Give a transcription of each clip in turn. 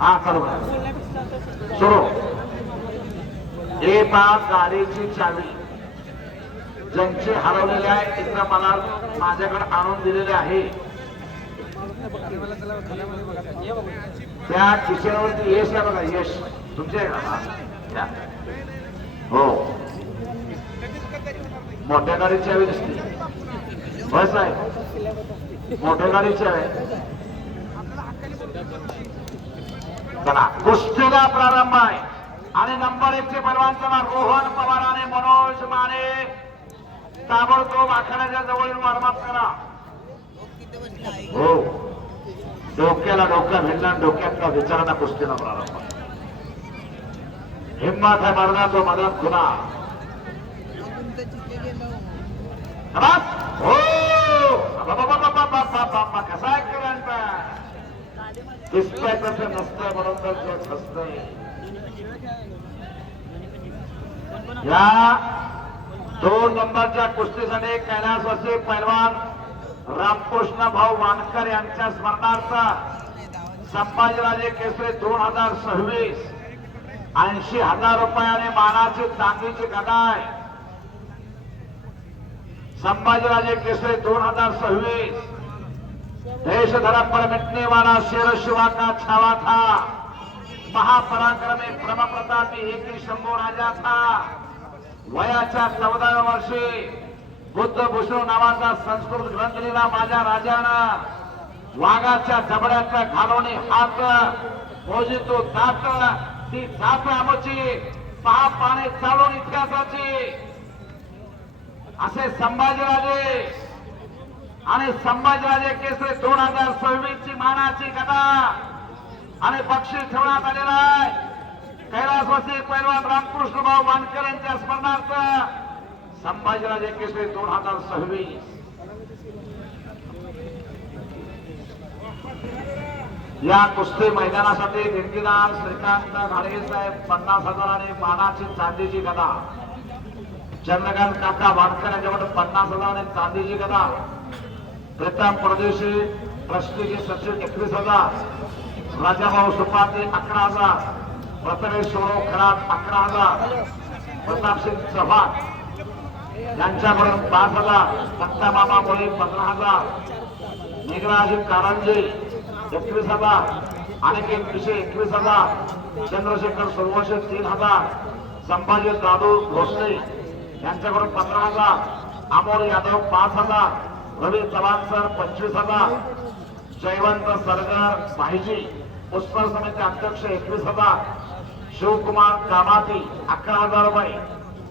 हा चालू सुरू. हे पहा गाडीची चावी ज्यांचे हरवलेले आहे तिथं मला माझ्याकडे आणून दिलेले आहे. त्या खिशावरती यश आहे बघा, यश तुमचे आहे का? हो, मोठ्या गाडीची चावी दिसते बस आहे, मोठ्या गाडीची आहे. चला कुस्तीला प्रारंभ आहे आणि नंबर 1 चे पैलवानचं नाव रोहन पवार आणि मनोज माने. ताबडतोब आखाड्याच्या जवळून वॉर्मअप करा. हो, डोक्याला डोका भिडला, डोक्यातला विचारांना कुस्तीला प्रारंभ. हिम्मत है मरना तो मदत खुदा. हो कसा आहे करंट दिसतंय तसं नसतंय म्हणून तर ते असतंय. या 2 नंबरच्या कुस्तीसाठी कैलासवासी पैलवान रामकृष्ण भाऊ वानकर यांच्या स्मरणार्थ संभाजीराजे केसरी 2026 80,000 रुपयाने मानाची चांदीची गदा आहे. संभाजीराजे केसरी 2026 देश धर्म पर मिटने वाला शेर शिवा का छावा था, महापराक्रमी ब्रह्म प्रतापी एक शंभू राजा था. वयाच्या 14व्या वर्षी बुद्धभूषण नावाचा संस्कृत ग्रंथ लिहिला माझ्या राजानं. वाघाच्या जबड्यातल्या घालवणी हात मोजितो दात, ती जात आमची पहा पाने चालून इतिहासाची. असे संभाजीराजे आणि संभाजीराजे केसरी 2026 ची मानाची गदा आणि बक्षीस ठेवण्यात आलेला आहे. कैलासवासी पैलवान रामकृष्ण भाऊ वानकर यांच्या स्मरणार्थ संभाजीराजे केसरी 2026. या कुस्ती मैदानासाठी देणगीदार श्रीकांत घाडगे साहेब 50,000 आणि मानाची चांदीची गदा. चंद्रकांत काका वानकर यांच्याकडे 50,000 आणि चांदीची गदा. प्रताप परदेशी ट्रस्टीचे सचिव 31,000. राजाभाऊ सुपाते 11,000. प्रथमेश सोनो खरात 11,000. प्रतापसिंग चव्हाण यांच्याकडून 5,000. दत्ता मामा मोळी 15,000. मेघराज कारंजे 21,000. अनिकेत पिशे 21,000. चंद्रशेखर सुरवंशी 3,000. संभाजी दादू भोसले यांच्याकडून 15,000. अमोल यादव 5,000. रवी चव्हाण सर 25,000. जयवंत सरगर भाईजी पुष्कर समिती अध्यक्ष 21,000. शिवकुमार कामाती 11,000 रुपये.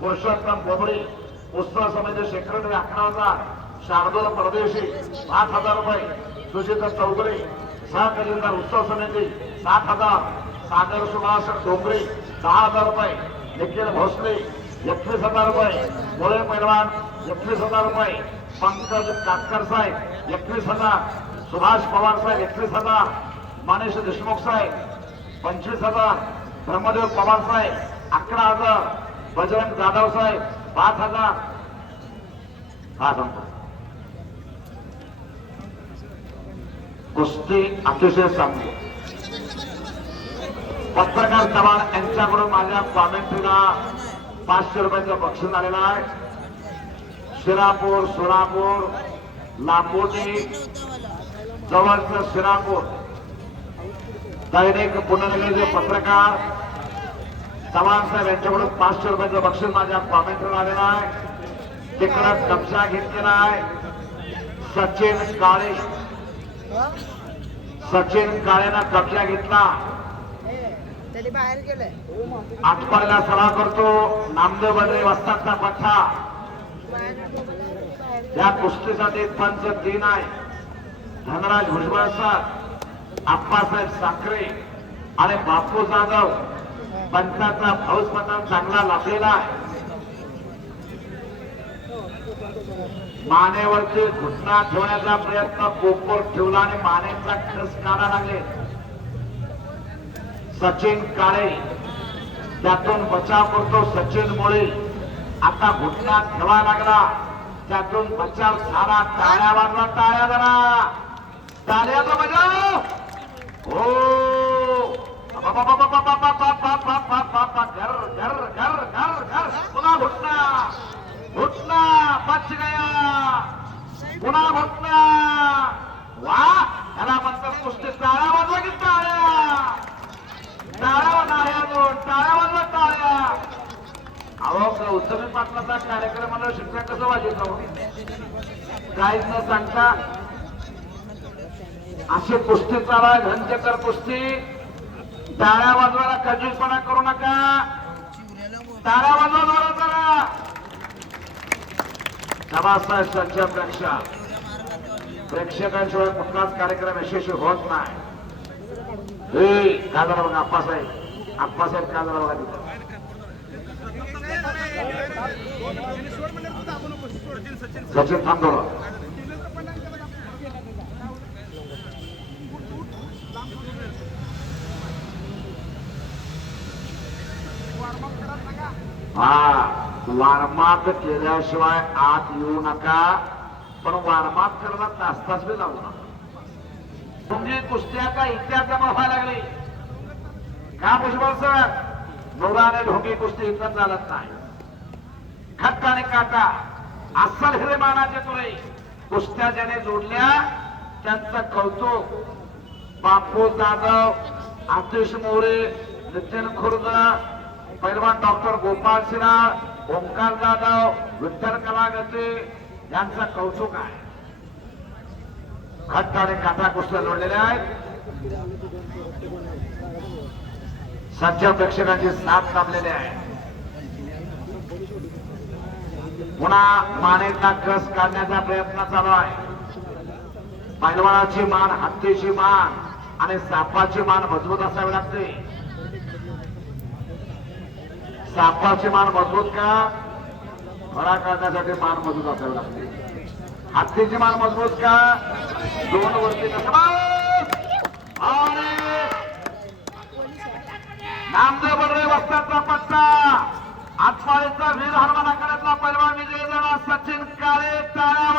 पुरुषोत्तम बोबडे उत्सव समिती सेक्रेटरी 11,000. शार्दूल परदेशी 5,000 रुपये. सुशील चौधरी सहकलिंदर उत्सव समिती 7,000. सागर सुभाष डोंगरे 10,000 रुपये. निखिल भोसले 21,000 रुपये. मुळे पैलवान 21,000 रुपये. पंकज काटकर साहेब 21,000. सुभाष पवार साहेब 21,000. मनीष देशमुख साहेब 25,000. ब्रह्मदेव पवार साहेब 11,000. बजरंग जाधव साहेब 5,000. हा सांगतो कुस्ती अतिशय चांगली. पत्रकार चव्हाण यांच्याकडून माझ्या कॉमेंट्रीला 500 रुपयाचं बक्षीस आलेलं आहे. शिरापूर, सोलापूर, लांबोटी जवळचं शिरापूर दैनिक पुनर्नगरीचे पत्रकार चव्हाण साहेब यांच्याकडून 500 रुपयाचं बक्षीस माझ्या कॉमेंट्रीला आलेलं आहे. तिकडं कब्जा घेतलेला आहे सचिन काळे. सचिन काळेनं कब्जा घेतला. बाहेर गेले आठवड्याला सराव करतो नामदेव बद्रे वस्तादचा पठ्ठा. या कुस्तीसाठी पंच 3 आहे. धनराज भुजबळ सर, आप्पासाहेब साखरे आणि बापू जाधव. पंचाचा फौज पतन चांगला लाभलेला आहे. मानेवरती घुटना ठेवण्याचा प्रयत्न कोपर ठेवला आणि मानेचा खस काढा लागले. सचिन काळे त्यातून बचाव करतो. सचिन मुळे आता घुटना ठेवा लागला, त्यातून बचाव झाला. टाळ्या वाजला, टाळ्या जरा. टाळ्या तो बजाव. हो घर घर घर घर घर पुन्हा घुटना घुटना बच गया पुन्हा घुटना. वा त्याला म्हणतात कुस्ती. टाळ्या वाजवा की टाळ्या. टाळ्या वाजवा दोन टाळ्या वाजवा टाळ्या. अहो उत्सवी पाटलाचा कार्यक्रमाला शिक्षण कसं वाजवतो काहीच न सांगता अशी कुस्ती चालवा. घंटेकर कुस्ती. टाळ्या वाजवायला खजीलपणा करू नका. टाळ्या वाजवा जोरात जरा. सभासद संचपेक्षा प्रेक्षकांशिवाय कुठलाच कार्यक्रम यशस्वी होत नाही. हे का जरा बघा आप्पासाहेब. आप्पासाहेब का जरा बघा तिथं. सचिन थांबवलं. हा वारमात केल्याशिवाय आत येऊ नका. पण वारमात करायला तास तास बी जाऊ नका. म्हणजे कुस्त्या का इतिहास जमा व्हायला लागले का भुजबळ सर. नवराने ढोंगी कुस्ती इथं चालत नाही. खट्ट आणि काटा अस्सल हिरेमानाचे तुरे कुस्त्या ज्याने जोडल्या त्यांचं कौतुक. बापू जाधव, आतिश मोरे, नितीन खुर्द, पैलवान डॉक्टर गोपाळ सिराळ, ओंकार जाधव, विठ्ठल कलागते यांचं कौतुक आहे. खट्ट आणि काटा कुस्त्या जोडलेल्या आहेत. सज्ज प्रेक्षकांची साथ लाभलेली आहे. पुन्हा मानेचा कस काढण्याचा प्रयत्न चालू आहे. पैलवानाची मान, हत्तीची मान आणि सापाची मान मजबूत असावी लागते. सापाची मान मजबूत का फळा काढण्यासाठी मान मजबूत असावी लागते. हत्तीची मान मजबूत का दोन वरती नामदेव बर्वे वस्ताचा पट्टा. आत्माळीचा वीर हनुमान आखाड्यातला पैलवान विजयी झाला सचिन काळे. टाळ्या